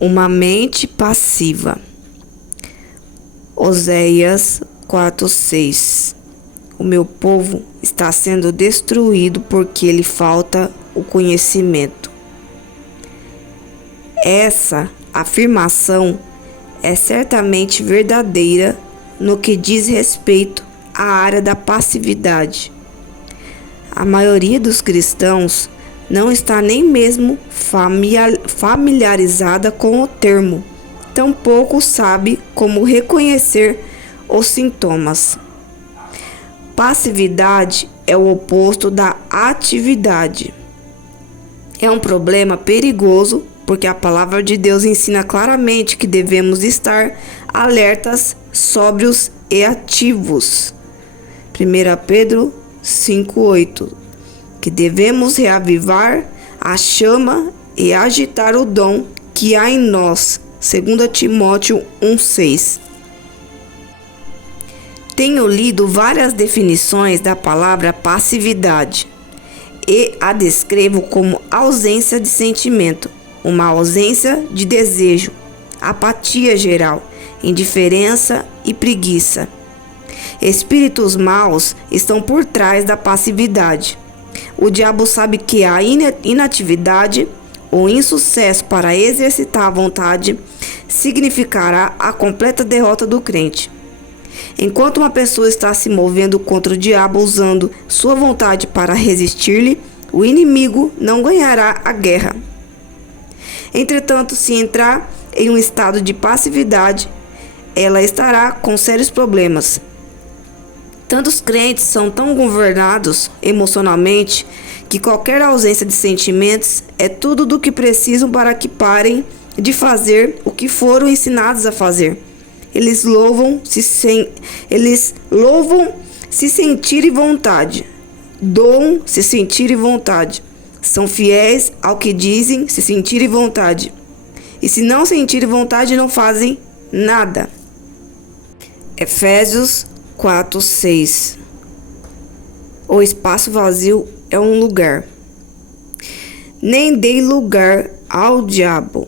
Uma mente passiva. Oséias 4:6. O meu povo está sendo destruído porque lhe falta o conhecimento. Essa afirmação é certamente verdadeira no que diz respeito à área da passividade. A maioria dos cristãos não está nem mesmo familiarizada com o termo, tampouco sabe como reconhecer os sintomas. Passividade é o oposto da atividade. É um problema perigoso porque a palavra de Deus ensina claramente que devemos estar alertas, sóbrios e ativos. 1 Pedro 5:8, que devemos reavivar a chama e agitar o dom que há em nós. 2 Timóteo 1:6. Tenho lido várias definições da palavra passividade e a descrevo como ausência de sentimento, uma ausência de desejo, apatia geral, indiferença e preguiça. Espíritos maus estão por trás da passividade. O diabo sabe que a inatividade ou insucesso para exercitar a vontade significará a completa derrota do crente. Enquanto uma pessoa está se movendo contra o diabo usando sua vontade para resistir-lhe, o inimigo não ganhará a guerra. Entretanto, se entrar em um estado de passividade, ela estará com sérios problemas. Tantos crentes são tão governados emocionalmente que qualquer ausência de sentimentos é tudo do que precisam para que parem de fazer o que foram ensinados a fazer. Eles louvam se sentirem vontade, doam se sentirem vontade, são fiéis ao que dizem se sentirem vontade, e se não sentirem vontade não fazem nada. Efésios 4:6. O espaço vazio é um lugar. Nem dei lugar ao diabo.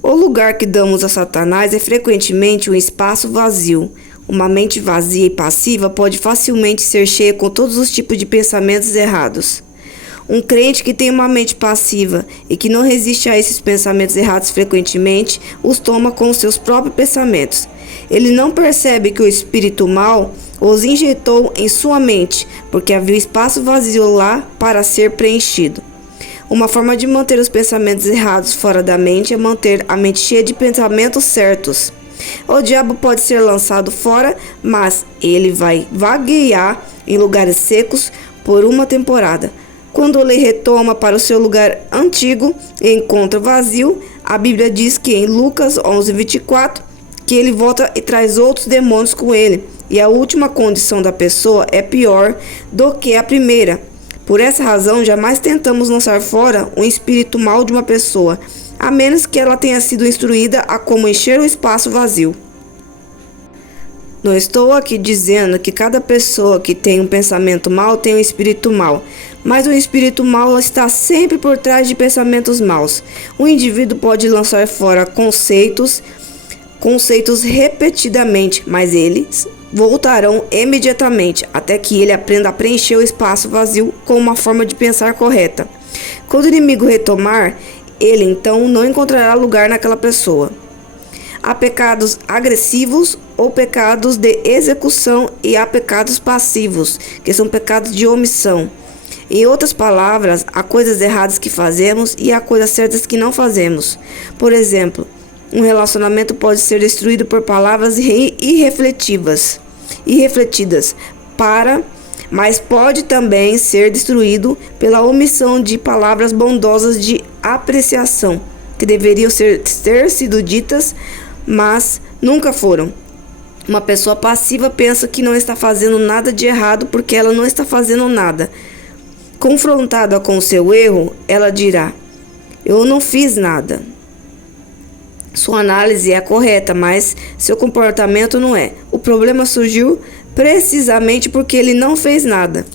O lugar que damos a Satanás é frequentemente um espaço vazio. Uma mente vazia e passiva pode facilmente ser cheia com todos os tipos de pensamentos errados. Um crente que tem uma mente passiva e que não resiste a esses pensamentos errados frequentemente, os toma com os seus próprios pensamentos. Ele não percebe que o espírito mau os injetou em sua mente, porque havia espaço vazio lá para ser preenchido. Uma forma de manter os pensamentos errados fora da mente é manter a mente cheia de pensamentos certos. O diabo pode ser lançado fora, mas ele vai vaguear em lugares secos por uma temporada. Quando ele retoma para o seu lugar antigo e encontra vazio, a Bíblia diz que em Lucas 11:24, que ele volta e traz outros demônios com ele, e a última condição da pessoa é pior do que a primeira. Por essa razão, jamais tentamos lançar fora um espírito mau de uma pessoa, a menos que ela tenha sido instruída a como encher o espaço vazio. Não estou aqui dizendo que cada pessoa que tem um pensamento mau tem um espírito mau, mas o espírito mau está sempre por trás de pensamentos maus. O indivíduo pode lançar fora conceitos repetidamente, mas eles voltarão imediatamente até que ele aprenda a preencher o espaço vazio com uma forma de pensar correta. Quando o inimigo retomar, ele então não encontrará lugar naquela pessoa. Há pecados agressivos ou pecados de execução e há pecados passivos, que são pecados de omissão. Em outras palavras, há coisas erradas que fazemos e há coisas certas que não fazemos. Por exemplo, um relacionamento pode ser destruído por palavras irrefletidas, mas pode também ser destruído pela omissão de palavras bondosas de apreciação, que deveriam ter sido ditas, mas nunca foram. Uma pessoa passiva pensa que não está fazendo nada de errado porque ela não está fazendo nada. Confrontada com o seu erro, ela dirá: "Eu não fiz nada." Sua análise é correta, mas seu comportamento não é. O problema surgiu precisamente porque ele não fez nada.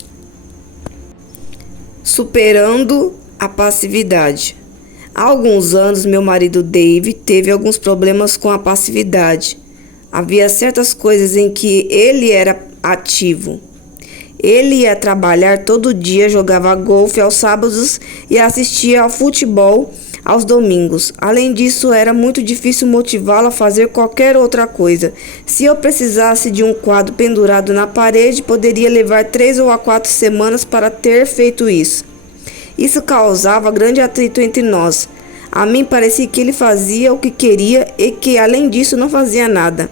Superando a passividade. Há alguns anos, meu marido Dave teve alguns problemas com a passividade. Havia certas coisas em que ele era ativo. Ele ia trabalhar todo dia, jogava golfe aos sábados e assistia ao futebol aos domingos. Além disso, era muito difícil motivá-lo a fazer qualquer outra coisa. Se eu precisasse de um quadro pendurado na parede, poderia levar 3 ou 4 semanas para ter feito isso. Isso causava grande atrito entre nós. A mim parecia que ele fazia o que queria e que, além disso, não fazia nada.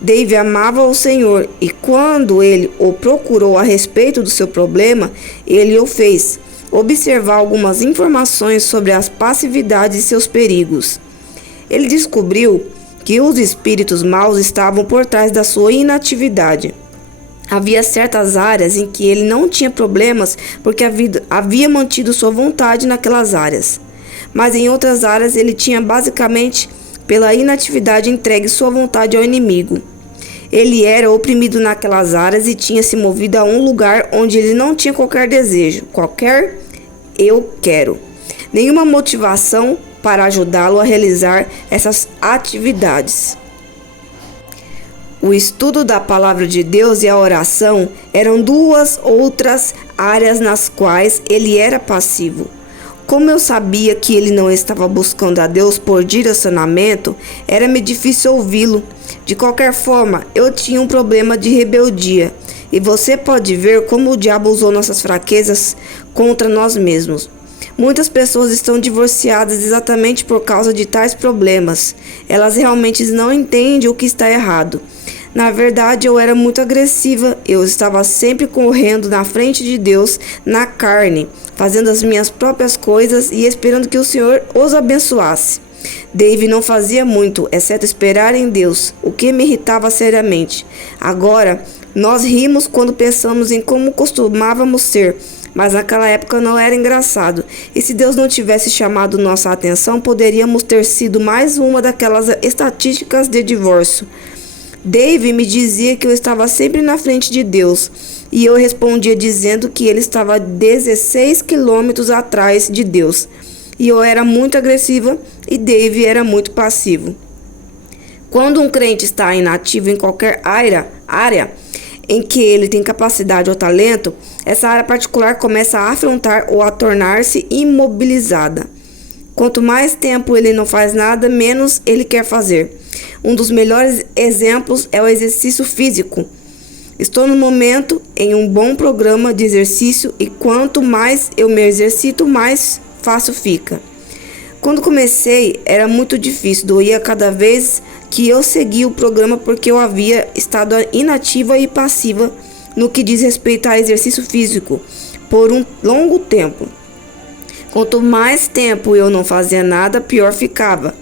Dave amava o Senhor e quando ele o procurou a respeito do seu problema, ele o fez observar algumas informações sobre as passividades e seus perigos. Ele descobriu que os espíritos maus estavam por trás da sua inatividade. Havia certas áreas em que ele não tinha problemas porque havia mantido sua vontade naquelas áreas. Mas em outras áreas ele tinha basicamente, pela inatividade, entregue sua vontade ao inimigo. Ele era oprimido naquelas áreas e tinha se movido a um lugar onde ele não tinha qualquer desejo, qualquer eu quero, nenhuma motivação para ajudá-lo a realizar essas atividades. O estudo da palavra de Deus e a oração eram duas outras áreas nas quais ele era passivo. Como eu sabia que ele não estava buscando a Deus por direcionamento, era-me difícil ouvi-lo. De qualquer forma, eu tinha um problema de rebeldia, e você pode ver como o diabo usou nossas fraquezas contra nós mesmos. Muitas pessoas estão divorciadas exatamente por causa de tais problemas. Elas realmente não entendem o que está errado. Na verdade, eu era muito agressiva. Eu estava sempre correndo na frente de Deus, na carne, fazendo as minhas próprias coisas e esperando que o Senhor os abençoasse. Dave não fazia muito, exceto esperar em Deus, o que me irritava seriamente. Agora, nós rimos quando pensamos em como costumávamos ser, mas naquela época não era engraçado. E se Deus não tivesse chamado nossa atenção, poderíamos ter sido mais uma daquelas estatísticas de divórcio. Dave me dizia que eu estava sempre na frente de Deus, e eu respondia dizendo que ele estava 16 quilômetros atrás de Deus. E eu era muito agressiva e Dave era muito passivo. Quando um crente está inativo em qualquer área em que ele tem capacidade ou talento, essa área particular começa a afrontar ou a tornar-se imobilizada. Quanto mais tempo ele não faz nada, menos ele quer fazer. Um dos melhores exemplos é o exercício físico. Estou no momento em um bom programa de exercício e quanto mais eu me exercito, mais fácil fica. Quando comecei, era muito difícil, doía cada vez que eu seguia o programa porque eu havia estado inativa e passiva no que diz respeito a exercício físico por um longo tempo. Quanto mais tempo eu não fazia nada, pior ficava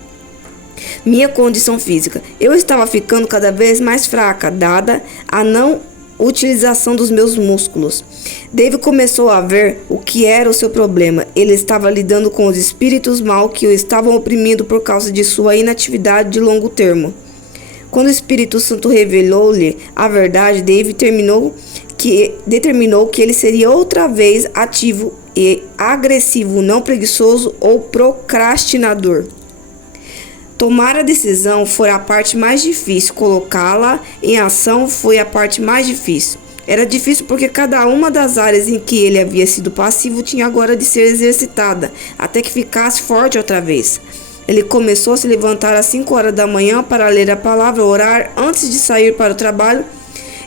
minha condição física. Eu estava ficando cada vez mais fraca, dada a não utilização dos meus músculos. Dave começou a ver o que era o seu problema. Ele estava lidando com os espíritos maus que o estavam oprimindo por causa de sua inatividade de longo termo. Quando o Espírito Santo revelou-lhe a verdade, Dave determinou que ele seria outra vez ativo e agressivo, não preguiçoso ou procrastinador. Tomar a decisão foi a parte mais difícil, colocá-la em ação foi a parte mais difícil. Era difícil porque cada uma das áreas em que ele havia sido passivo tinha agora de ser exercitada, até que ficasse forte outra vez. Ele começou a se levantar às 5 horas da manhã para ler a palavra, orar antes de sair para o trabalho,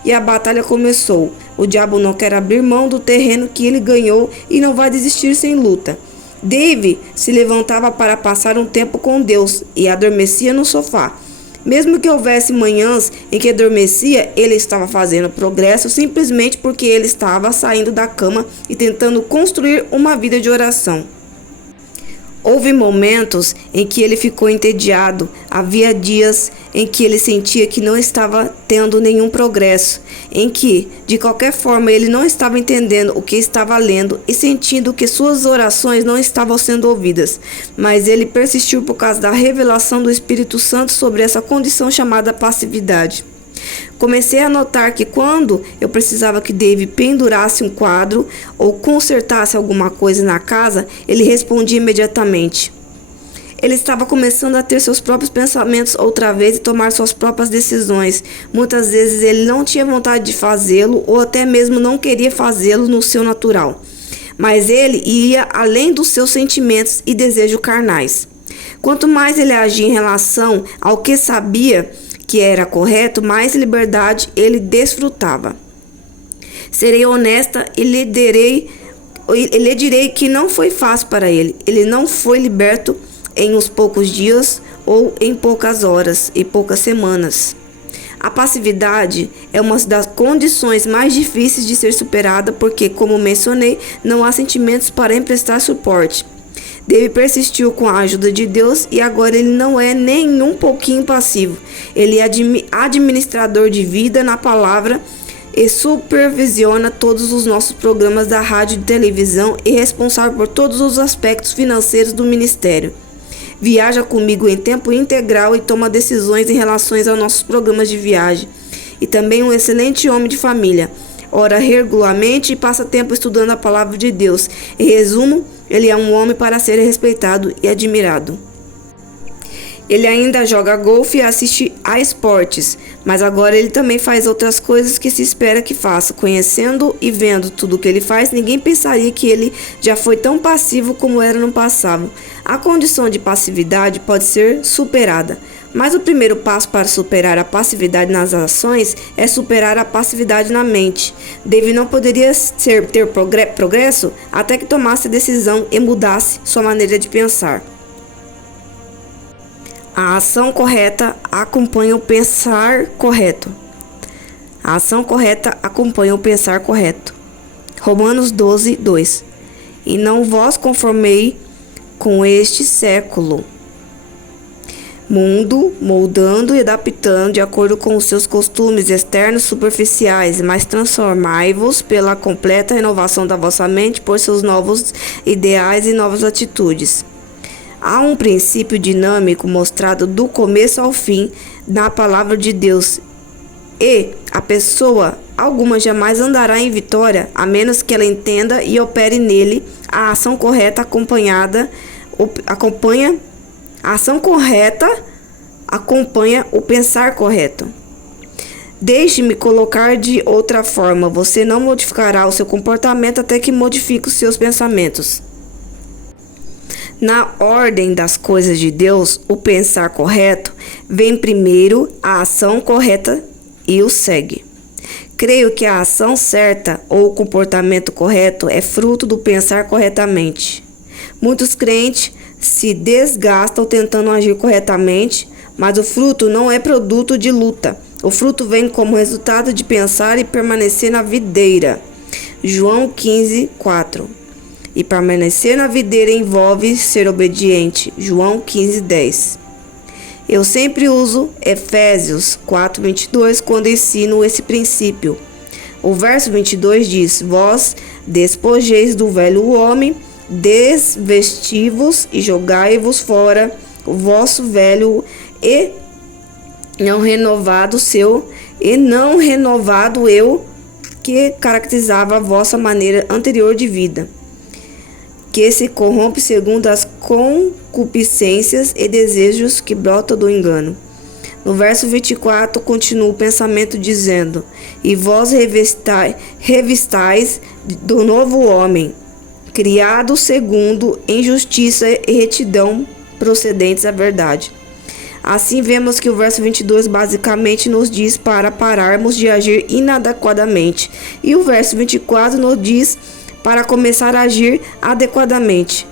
e a batalha começou. O diabo não quer abrir mão do terreno que ele ganhou e não vai desistir sem luta. Dave se levantava para passar um tempo com Deus e adormecia no sofá. Mesmo que houvesse manhãs em que adormecia, ele estava fazendo progresso simplesmente porque ele estava saindo da cama e tentando construir uma vida de oração. Houve momentos em que ele ficou entediado. Havia dias em que ele sentia que não estava tendo nenhum progresso, em que, de qualquer forma, ele não estava entendendo o que estava lendo e sentindo que suas orações não estavam sendo ouvidas. Mas ele persistiu por causa da revelação do Espírito Santo sobre essa condição chamada passividade. Comecei a notar que quando eu precisava que Dave pendurasse um quadro ou consertasse alguma coisa na casa, ele respondia imediatamente: Ele estava começando a ter seus próprios pensamentos outra vez e tomar suas próprias decisões. Muitas vezes ele não tinha vontade de fazê-lo ou até mesmo não queria fazê-lo no seu natural. Mas ele ia além dos seus sentimentos e desejos carnais. Quanto mais ele agia em relação ao que sabia que era correto, mais liberdade ele desfrutava. Serei honesta e lhe direi que não foi fácil para ele. Ele não foi liberto em uns poucos dias ou em poucas horas e poucas semanas. A passividade é uma das condições mais difíceis de ser superada porque, como mencionei, não há sentimentos para emprestar suporte. David persistiu com a ajuda de Deus e agora ele não é nem um pouquinho passivo. Ele é administrador de vida na palavra e supervisiona todos os nossos programas da rádio e televisão e responsável por todos os aspectos financeiros do ministério. Viaja comigo em tempo integral e toma decisões em relação aos nossos programas de viagem. E também um excelente homem de família. Ora regularmente e passa tempo estudando a palavra de Deus. Em resumo, ele é um homem para ser respeitado e admirado. Ele ainda joga golfe e assiste a esportes, mas agora ele também faz outras coisas que se espera que faça. Conhecendo e vendo tudo o que ele faz, ninguém pensaria que ele já foi tão passivo como era no passado. A condição de passividade pode ser superada, mas o primeiro passo para superar a passividade nas ações é superar a passividade na mente. David não poderia ter progresso até que tomasse a decisão e mudasse sua maneira de pensar. A ação correta acompanha o pensar correto. A ação correta acompanha o pensar correto. Romanos 12, 2. E não vos conformei com este século, mundo, moldando e adaptando de acordo com os seus costumes externos superficiais, mas transformai-vos pela completa renovação da vossa mente por seus novos ideais e novas atitudes. Há um princípio dinâmico mostrado do começo ao fim na palavra de Deus e a pessoa alguma jamais andará em vitória a menos que ela entenda e opere nele. A ação correta acompanha o pensar correto. Deixe-me colocar de outra forma: você não modificará o seu comportamento até que modifique os seus pensamentos. Na ordem das coisas de Deus, o pensar correto vem primeiro, a ação correta e o segue. Creio que a ação certa ou o comportamento correto é fruto do pensar corretamente. Muitos crentes se desgastam tentando agir corretamente, mas o fruto não é produto de luta. O fruto vem como resultado de pensar e permanecer na videira. João 15, 4. E permanecer na videira envolve ser obediente. João 15, 10. Eu sempre uso Efésios 4, 22 quando ensino esse princípio. O verso 22 diz: vós despojeis do velho homem, desvesti-vos e jogai-vos fora o vosso velho e não renovado eu, que caracterizava a vossa maneira anterior de vida, que se corrompe segundo as concupiscências e desejos que brotam do engano. No verso 24 continua o pensamento dizendo: e vós revistais do novo homem, criado segundo em justiça e retidão procedentes da verdade. Assim vemos que o verso 22 basicamente nos diz para pararmos de agir inadequadamente, e o verso 24 nos diz para começar a agir adequadamente.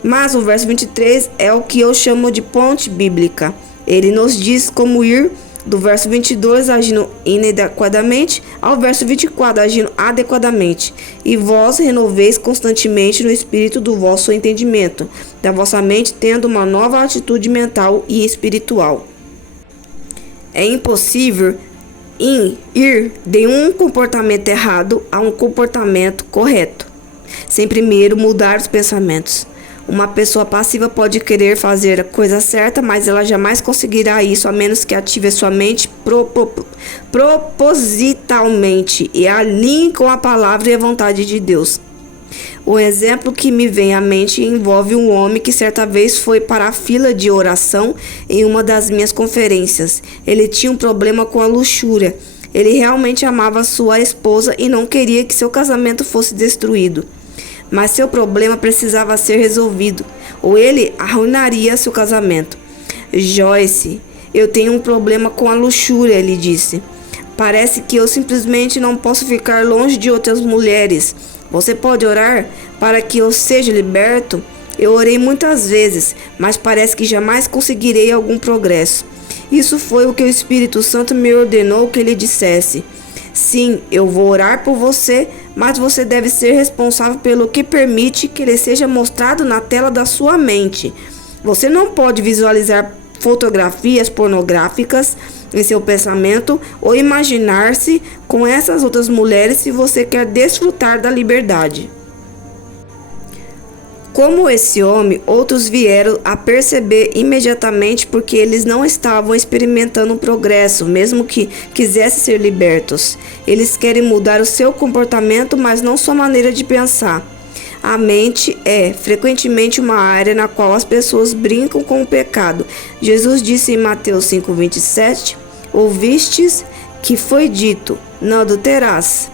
Mas o verso 23 é o que eu chamo de ponte bíblica. Ele nos diz como ir do verso 22 agindo inadequadamente ao verso 24 agindo adequadamente. E vós renoveis constantemente no espírito do vosso entendimento, da vossa mente, tendo uma nova atitude mental e espiritual. É impossível ir de um comportamento errado a um comportamento correto, sem primeiro mudar os pensamentos. Uma pessoa passiva pode querer fazer a coisa certa, mas ela jamais conseguirá isso a menos que ative a sua mente propositalmente e alinhe com a palavra e a vontade de Deus. O exemplo que me vem à mente envolve um homem que certa vez foi para a fila de oração em uma das minhas conferências. Ele tinha um problema com a luxúria. Ele realmente amava sua esposa e não queria que seu casamento fosse destruído. Mas seu problema precisava ser resolvido, ou ele arruinaria seu casamento. Joyce, eu tenho um problema com a luxúria, ele disse. Parece que eu simplesmente não posso ficar longe de outras mulheres. Você pode orar para que eu seja liberto? Eu orei muitas vezes, mas parece que jamais conseguirei algum progresso. Isso foi o que o Espírito Santo me ordenou que ele dissesse. Sim, eu vou orar por você, mas você deve ser responsável pelo que permite que ele seja mostrado na tela da sua mente. Você não pode visualizar fotografias pornográficas em seu pensamento ou imaginar-se com essas outras mulheres se você quer desfrutar da liberdade. Como esse homem, outros vieram a perceber imediatamente porque eles não estavam experimentando progresso, mesmo que quisessem ser libertos. Eles querem mudar o seu comportamento, mas não sua maneira de pensar. A mente é, frequentemente, uma área na qual as pessoas brincam com o pecado. Jesus disse em Mateus 5:27, ouvistes que foi dito, não adulterarás.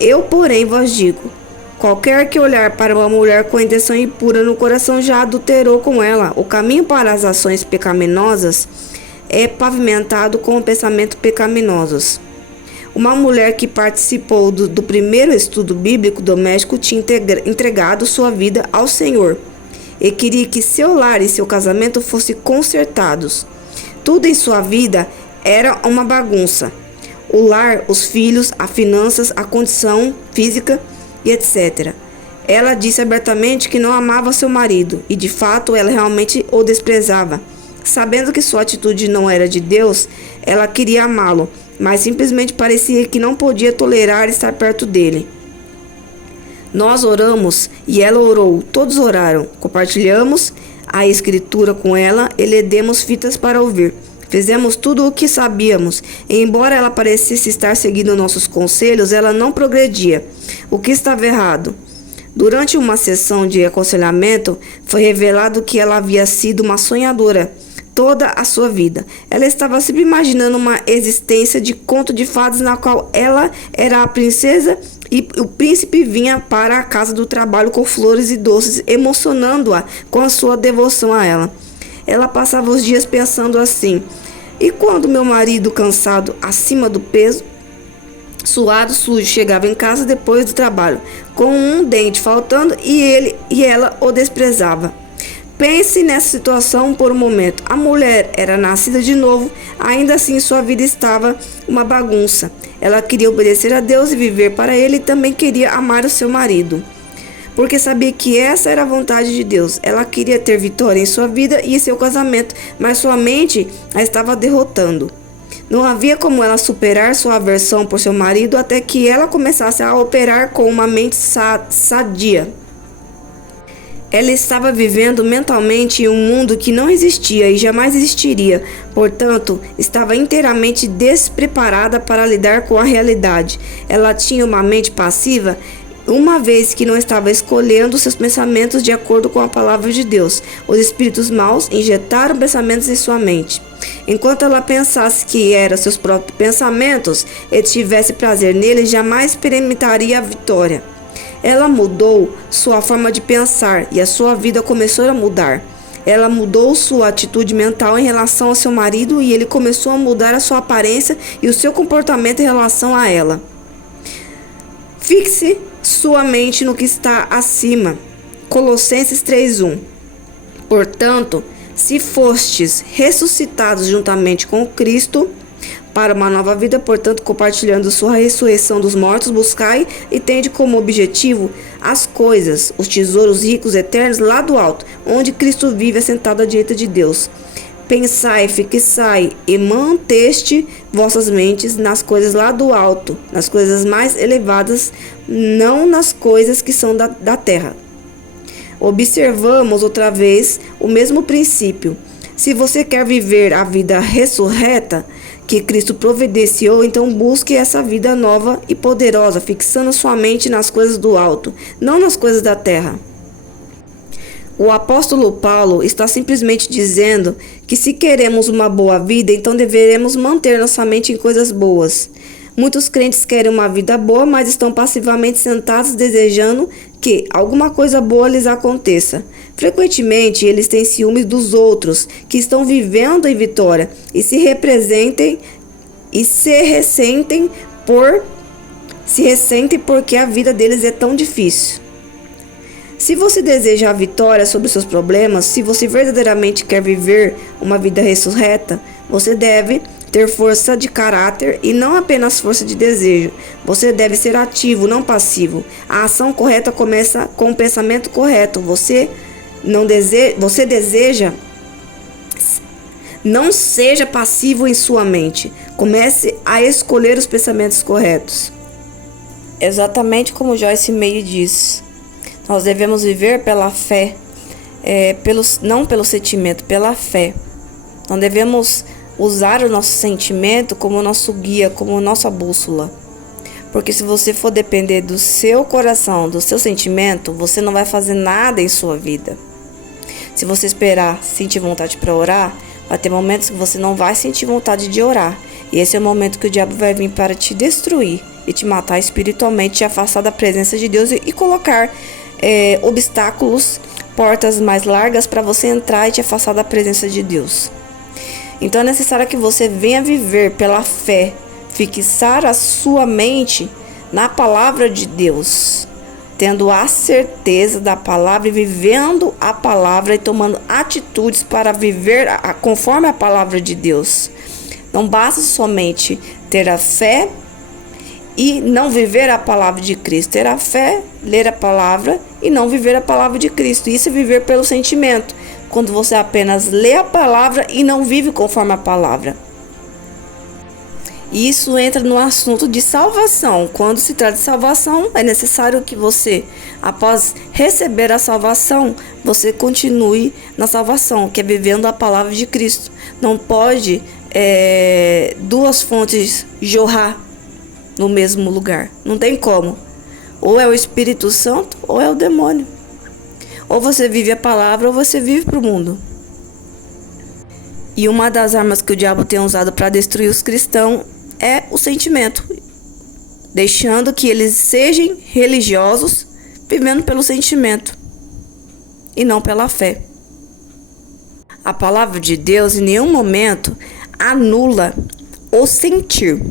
Eu, porém, vos digo, qualquer que olhar para uma mulher com intenção impura no coração já adulterou com ela. O caminho para as ações pecaminosas é pavimentado com pensamentos pecaminosos. Uma mulher que participou do primeiro estudo bíblico doméstico tinha entregado sua vida ao Senhor e queria que seu lar e seu casamento fossem consertados. Tudo em sua vida era uma bagunça. O lar, os filhos, as finanças, a condição física e etc. Ela disse abertamente que não amava seu marido e de fato ela realmente o desprezava. Sabendo que sua atitude não era de Deus, ela queria amá-lo, mas simplesmente parecia que não podia tolerar estar perto dele. Nós oramos e ela orou, todos oraram, compartilhamos a escritura com ela e lhe demos fitas para ouvir. Fizemos tudo o que sabíamos, e embora ela parecesse estar seguindo nossos conselhos, ela não progredia. O que estava errado? Durante uma sessão de aconselhamento, foi revelado que ela havia sido uma sonhadora toda a sua vida. Ela estava sempre imaginando uma existência de conto de fadas na qual ela era a princesa e o príncipe vinha para a casa do trabalho com flores e doces, emocionando-a com a sua devoção a ela. Ela passava os dias pensando assim: e quando meu marido, cansado, acima do peso, suado, sujo, chegava em casa depois do trabalho, com um dente faltando e ela o desprezava? Pense nessa situação por um momento. A mulher era nascida de novo, ainda assim sua vida estava uma bagunça. Ela queria obedecer a Deus e viver para Ele e também queria amar o seu marido, porque sabia que essa era a vontade de Deus. Ela queria ter vitória em sua vida e em seu casamento, mas sua mente a estava derrotando. Não havia como ela superar sua aversão por seu marido até que ela começasse a operar com uma mente sadia. Ela estava vivendo mentalmente em um mundo que não existia e jamais existiria, portanto, estava inteiramente despreparada para lidar com a realidade. Ela tinha uma mente passiva, uma vez que não estava escolhendo seus pensamentos de acordo com a palavra de Deus. Os espíritos maus injetaram pensamentos em sua mente. Enquanto ela pensasse que eram seus próprios pensamentos e tivesse prazer neles, jamais experimentaria a vitória. Ela mudou sua forma de pensar e a sua vida começou a mudar. Ela mudou sua atitude mental em relação ao seu marido e ele começou a mudar a sua aparência e o seu comportamento em relação a ela. Fixe sua mente no que está acima. Colossenses 3:1. Portanto, se fostes ressuscitados juntamente com Cristo para uma nova vida, portanto, compartilhando sua ressurreição dos mortos, buscai e tende como objetivo as coisas, os tesouros ricos eternos lá do alto, onde Cristo vive assentado à direita de Deus. Pensai, fixai e manteste vossas mentes nas coisas lá do alto, nas coisas mais elevadas, não nas coisas que são da terra. Observamos outra vez o mesmo princípio. Se você quer viver a vida ressurreta, que Cristo providenciou, então busque essa vida nova e poderosa, fixando sua mente nas coisas do alto, não nas coisas da terra. O apóstolo Paulo está simplesmente dizendo que se queremos uma boa vida, então deveremos manter nossa mente em coisas boas. Muitos crentes querem uma vida boa, mas estão passivamente sentados desejando que alguma coisa boa lhes aconteça. Frequentemente, eles têm ciúmes dos outros que estão vivendo em vitória e se ressentem porque a vida deles é tão difícil. Se você deseja a vitória sobre seus problemas, se você verdadeiramente quer viver uma vida ressurreta, você deve ter força de caráter e não apenas força de desejo. Você deve ser ativo, não passivo. A ação correta começa com o pensamento correto. Você deseja, não seja passivo em sua mente. Comece a escolher os pensamentos corretos. Exatamente como Joyce Meyer diz. Nós devemos viver pela fé, não pelo sentimento, pela fé. Não devemos usar o nosso sentimento como nosso guia, como nossa bússola. Porque se você for depender do seu coração, do seu sentimento, você não vai fazer nada em sua vida. Se você esperar sentir vontade para orar, vai ter momentos que você não vai sentir vontade de orar. E esse é o momento que o diabo vai vir para te destruir e te matar espiritualmente, te afastar da presença de Deus e colocar obstáculos, portas mais largas para você entrar e te afastar da presença de Deus. Então é necessário que você venha viver pela fé, fixar a sua mente na palavra de Deus, tendo a certeza da palavra e vivendo a palavra e tomando atitudes para viver conforme a palavra de Deus. Não basta somente ter a fé e não viver a palavra de Cristo. Ter a fé, ler a palavra e não viver a palavra de Cristo. Isso é viver pelo sentimento. Quando você apenas lê a palavra e não vive conforme a palavra. E isso entra no assunto de salvação. Quando se trata de salvação, é necessário que você, após receber a salvação, você continue na salvação, que é vivendo a palavra de Cristo. Não pode duas fontes jorrar no mesmo lugar. Não tem como. Ou é o Espírito Santo ou é o demônio. Ou você vive a palavra ou você vive para o mundo. E uma das armas que o diabo tem usado para destruir os cristãos é o sentimento. Deixando que eles sejam religiosos, vivendo pelo sentimento e não pela fé. A palavra de Deus em nenhum momento anula o sentir,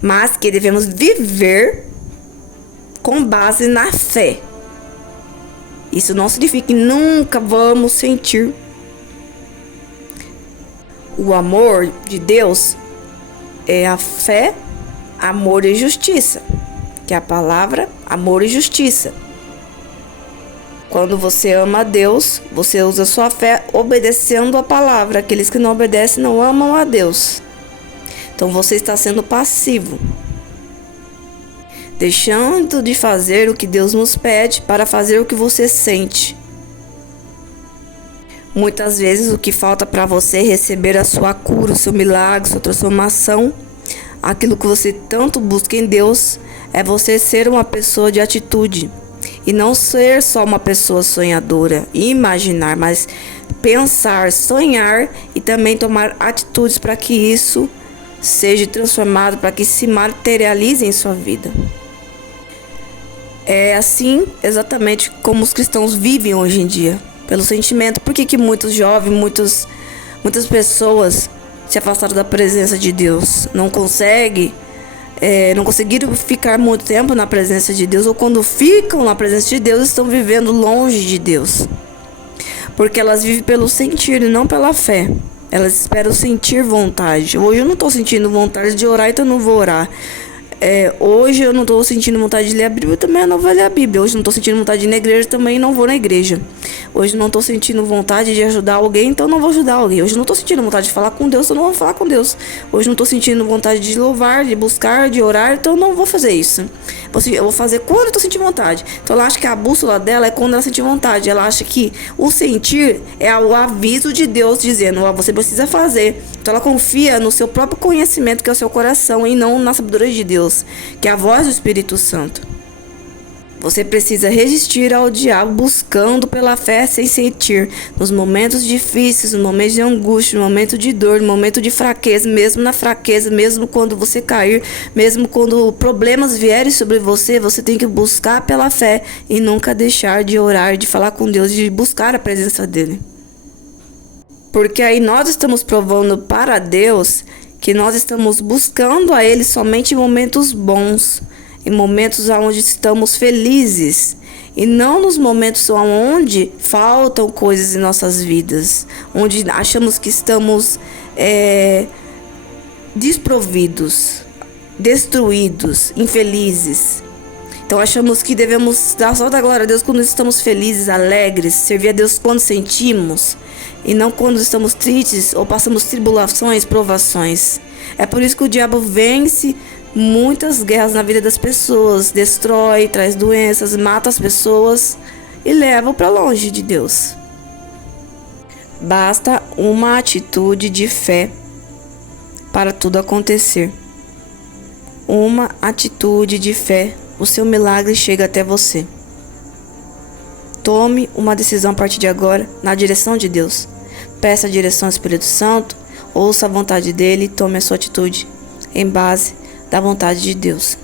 mas que devemos viver com base na fé. Isso não significa que nunca vamos sentir. O amor de Deus é a fé, amor e justiça, que é a palavra amor e justiça. Quando você ama a Deus, você usa sua fé obedecendo a palavra. Aqueles que não obedecem não amam a Deus. Então você está sendo passivo, deixando de fazer o que Deus nos pede para fazer o que você sente. Muitas vezes o que falta para você é receber a sua cura, o seu milagre, sua transformação. Aquilo que você tanto busca em Deus é você ser uma pessoa de atitude. E não ser só uma pessoa sonhadora e imaginar, mas pensar, sonhar e também tomar atitudes para que isso seja transformado, para que se materialize em sua vida. É assim exatamente como os cristãos vivem hoje em dia, pelo sentimento. Por que muitos jovens, muitas pessoas se afastaram da presença de Deus? Não conseguiram ficar muito tempo na presença de Deus, ou quando ficam na presença de Deus, estão vivendo longe de Deus. Porque elas vivem pelo sentir e não pela fé. Elas esperam sentir vontade. Hoje eu não estou sentindo vontade de orar, então eu não vou orar. Hoje eu não estou sentindo vontade de ler a Bíblia, também eu não vou ler a Bíblia. Hoje eu não estou sentindo vontade de ir na igreja, também não vou na igreja. Hoje não estou sentindo vontade de ajudar alguém, então não vou ajudar alguém. Hoje não estou sentindo vontade de falar com Deus, então não vou falar com Deus. Hoje não estou sentindo vontade de louvar, de buscar, de orar, então não vou fazer isso. Eu vou fazer quando eu estou sentindo vontade. Então ela acha que a bússola dela é quando ela sentir vontade. Ela acha que o sentir é o aviso de Deus dizendo, ó, você precisa fazer. Então ela confia no seu próprio conhecimento, que é o seu coração, e não na sabedoria de Deus, que é a voz do Espírito Santo. Você precisa resistir ao diabo buscando pela fé sem sentir. Nos momentos difíceis, nos momentos de angústia, no momento de dor, no momento de fraqueza, mesmo na fraqueza, mesmo quando você cair, mesmo quando problemas vierem sobre você, você tem que buscar pela fé e nunca deixar de orar, de falar com Deus, de buscar a presença dele. Porque aí nós estamos provando para Deus que nós estamos buscando a Ele somente em momentos bons, em momentos onde estamos felizes, e não nos momentos onde faltam coisas em nossas vidas, onde achamos que estamos desprovidos, destruídos, infelizes. Então achamos que devemos dar só da glória a Deus quando estamos felizes, alegres, servir a Deus quando sentimos, e não quando estamos tristes ou passamos tribulações, provações. É por isso que o diabo vence muitas guerras na vida das pessoas, destrói, traz doenças, mata as pessoas e leva para longe de Deus. Basta uma atitude de fé para tudo acontecer. Uma atitude de fé, o seu milagre chega até você. Tome uma decisão a partir de agora na direção de Deus. Peça a direção ao Espírito Santo, ouça a vontade dele e tome a sua atitude em base da vontade de Deus.